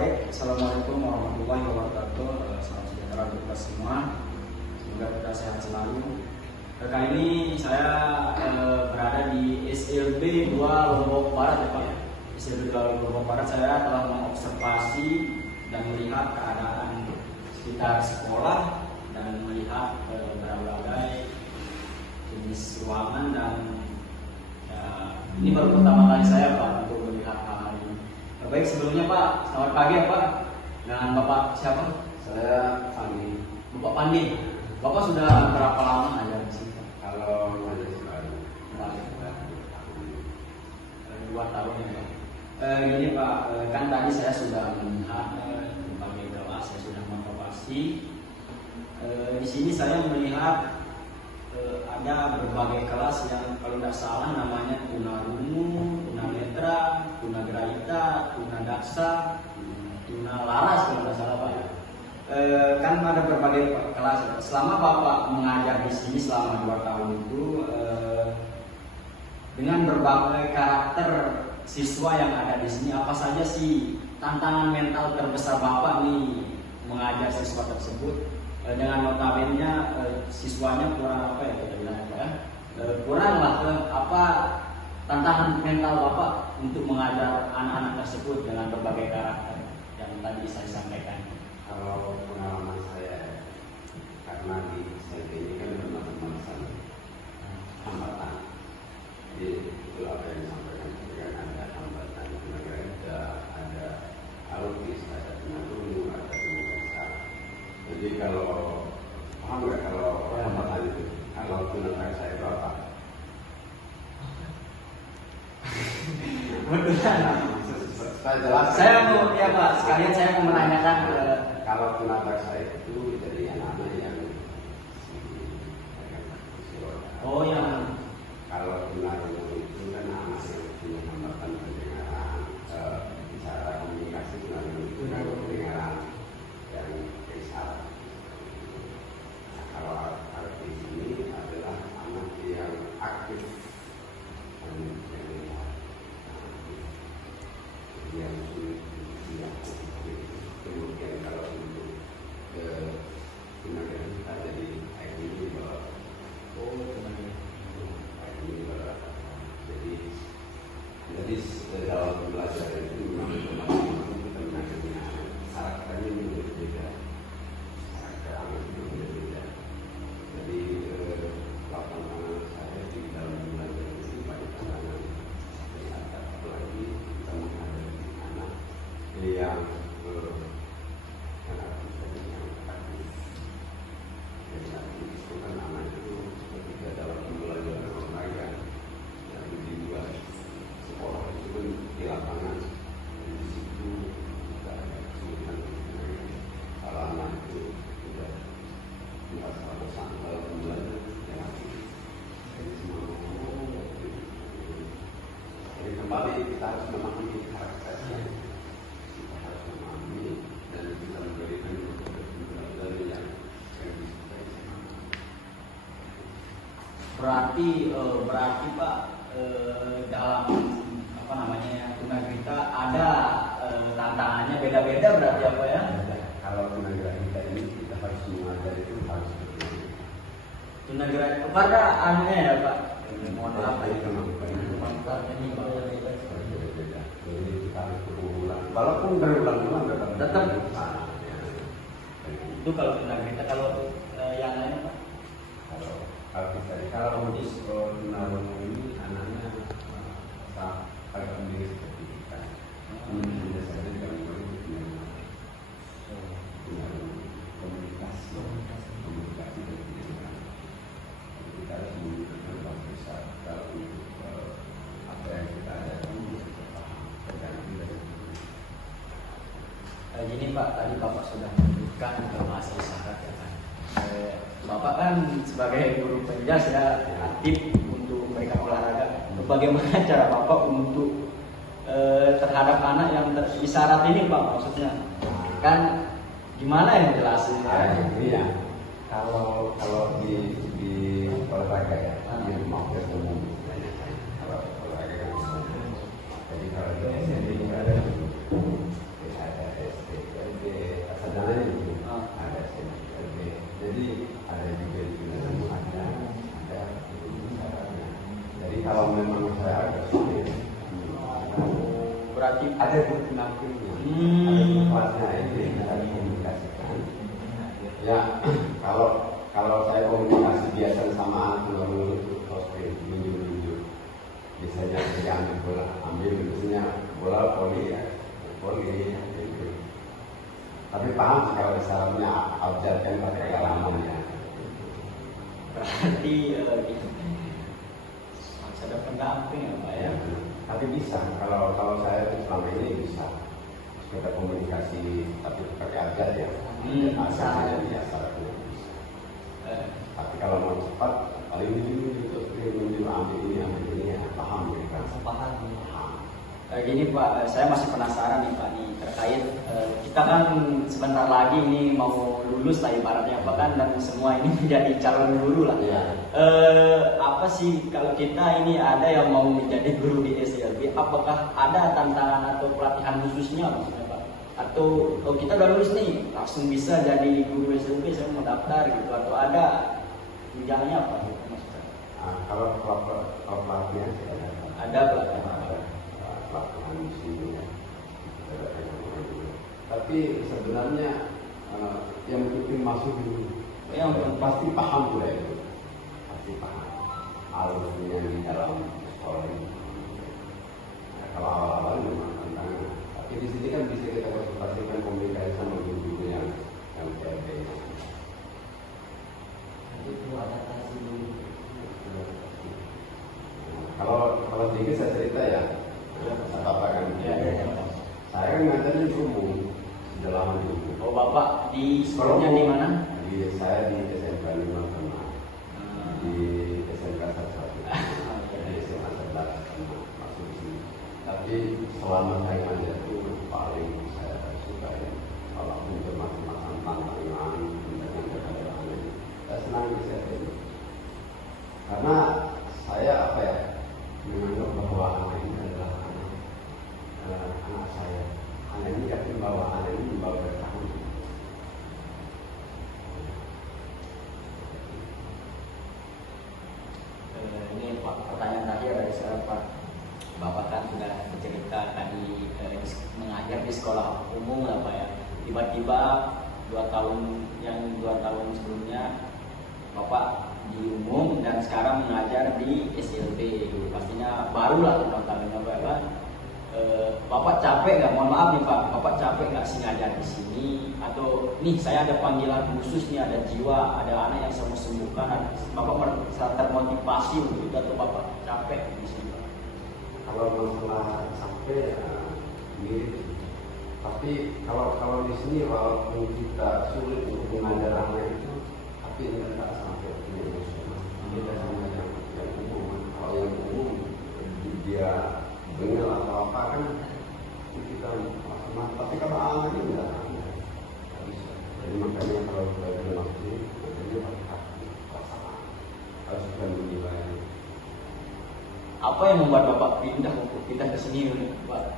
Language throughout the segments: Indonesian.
Baik, Assalamualaikum warahmatullahi wabarakatuh. Salam sejahtera untuk kita semua. Semoga kita sehat selalu. Kali ini saya berada di SLB 2 Lombok Barat ya Pak. SLB 2 Lombok Barat saya telah mengobservasi dan melihat keadaan sekitar sekolah dan melihat berbagai jenis ruangan dan ini baru pertama kali saya Pak untuk melihat hal ini. Baik, sebelumnya Pak, selamat pagi ya Pak. Dengan Bapak siapa? Saya Pandi. Bapak Pandi. Bapak sudah berapa lama ajar di sini? Kalau majelis baru, 2 tahun ya Pak. Gini Pak, kan tadi saya sudah melihat berbagai kelas, saya sudah mengobservasi. Di sini saya melihat ada berbagai kelas yang kalau tidak salah namanya tunarungu, tunanetra, tunagrahita, tunadaksa, tunalaras kalau tidak salah Pak. Kan ada berbagai kelas. Selama Bapak mengajar di sini selama 2 tahun itu dengan berbagai karakter siswa yang ada di sini, apa saja sih tantangan mental terbesar Bapak nih mengajar siswa tersebut? Dengan notabene siswanya kurang apa ya kita bilang ya, kurang lah apa tantangan mental Bapak untuk mengajar anak-anak tersebut dengan berbagai karakter yang tadi saya sampaikan. kalau pengalaman saya, karena di SMP ini kan teman-teman sama hambatan. Jadi itu apa yang disampaikan, kemudian ada hambatan tunagrahita, ada alukis, ada tunarungu, ada tunadaksa. Jadi kalau paham nggak kalau hambatan itu, kalau tunadaksa itu apa? Saya jelaskan. Saya mau ya Pak, sekalian saya mau menanyakan Kalau tunadaksa itu jadi anak-anak yang oh yang kalau tunarungu itu kan anak yang punya hambatan pendengaran, bicara komunikasi. Tunarungu itu kan pendengaran yang isyarat. Nah, kalau artis ini adalah anak yang aktif yang kemudian kalau untuk tunagrahita jadi ini bahwa jadi dalam belajar itu memang kita mengajarnya karakternya berbeda, karakter anak itu berbeda. Jadi lapangan saya di dalam belajar itu banyak tantangan, apalagi kita menghadapi anak yang itu kan anak itu ketika dalam pembelajaran olahraga yang dibuat sekolah itu kan di lapangan, di situ kita ada kesulitan kalau anak itu tidak merasa bosan dalam pembelajaran yang aktif. Jadi semua jadi kembali kita harus memahami karakternya, kita harus memahami dan kita memberikan pembelajaran yang berarti Pak dalam apa namanya tunagrahita ada tantangannya beda-beda berarti apa ya? Kalau tunagrahita ini kita harus mengajar itu harus berbeda. Tunagrahita pada anunya ya Pak. Mohon maaf ini kemampuan ini berbeda. Jadi kita harus berulang. Walaupun berulang-ulang tetap sama. itu kalau tunagrahita. Kalau yang lain Pak? Kalau untuk tunarungu ini anaknya agak mirip seperti kita. Ini saja yang tunarungu komunikasi dan pendidikan. Kita harus menunjukkan bahwa bisa kalau untuk apa yang kita ajarkan bisa paham tergantung dari Gini Pak, tadi Bapak sudah menyebutkan bahasa isyarat ya kan. Bapak kan sebagai guru penjas ya aktif untuk memberikan olahraga. Bagaimana cara Bapak untuk terhadap anak yang isyarat ini Pak, maksudnya kan gimana yang jelasin? Iya. Kalau di olahraga ya, di maupun umum. Kalau olahraga kan umum. Jadi kalau di SMP ada SADS, ada guru pendampingnya, ada guru kelasnya itu yang bisa dikomunikasikan. Ya kalau saya komunikasi biasa sama anak lulus posting tunjuk, misalnya dia ambil misalnya bola voli ya, voli ya, gitu. Tapi paham sih kalau misalnya ajarkan pakai halamannya. Berarti harus ada pendamping ya Pak ya. Tapi bisa kalau saya selama ini bisa kita komunikasi tapi pakai ajar ya. Bisa. Biasa. Tapi kalau mau cepat paling ini ambil ini ya, paham ya kan? Paham. Gini Pak, saya masih penasaran nih Pak nih terkait kita kan sebentar lagi ini mau lulus lah ibaratnya Pak kan, dan semua ini menjadi calon guru lah. Ya. Apa sih kalau kita ini ada yang mau menjadi guru di SLB, apakah ada tantangan atau pelatihan khususnya maksudnya Pak? Atau kalau kita udah lulus nih langsung bisa jadi guru SLB, saya mau daftar gitu, atau ada tunjangannya apa gitu maksudnya? Kalau pelatihan sih Ada pelatihan. Pelatihan di sini ya. Tapi sebenarnya yang penting masuk dulu. Yang pasti paham juga itu. Pasti paham alurnya di dalam sekolah ini. Ya, kalau awal-awal memang tantangan. Tapi di sini kan bisa kita konsultasikan komunikasi sama guru-guru yang PLB. itu adaptasi dulu. Kalau sedikit saya cerita ya. Bapak kan, saya kan ngajarnya di umum, sudah lama di umum. Oh Bapak di sekolahnya di mana? Saya di SMK 5 sama di SMK 1 di SMA 11 sama masuk di sini. Tapi selama saya ngajar itu paling saya suka ya, kalau untuk masing-masing tantangan dengan keadaan saya senang di sini. Karena saya apa ya, menganggap bahwa anak ini adalah anak saya. Anak ini yakin bahwa anak ini membawa berkah. Ini Pak, pertanyaan terakhir dari saya Pak. Bapak kan sudah bercerita tadi mengajar di sekolah umum lah Pak ya. Tiba-tiba 2 tahun sebelumnya Bapak di umum dan sekarang mengajar di SLB. Pastinya baru lah tantangannya Pak ya. Bapak capek nggak? Mohon maaf nih Pak, Bapak capek nggak sih ngajar di sini? Atau nih saya ada panggilan khusus nih, ada jiwa, ada anak yang saya mau sembuhkan, Bapak merasa termotivasi untuk itu atau Bapak capek di sini? Kalau masalah capek mirip. Tapi kalau di sini walaupun kita sulit untuk mengajar anak itu, tapi tidak sampai emosional. Kita sama yang umum. Kalau yang umum dia dengar atau apa kan kita maksimal. Tapi kalau anak ini tidak bisa. Jadi makanya kalau kita berlatih, makanya pakai hati, perasaan, harus bisa menilai. Apa yang membuat Bapak pindah ke sini Pak?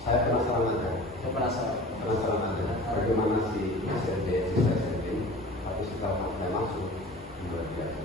Saya penasaran aja. Saya penasaran aja. Bagaimana si SLB, tapi setelah saya masuk luar biasa.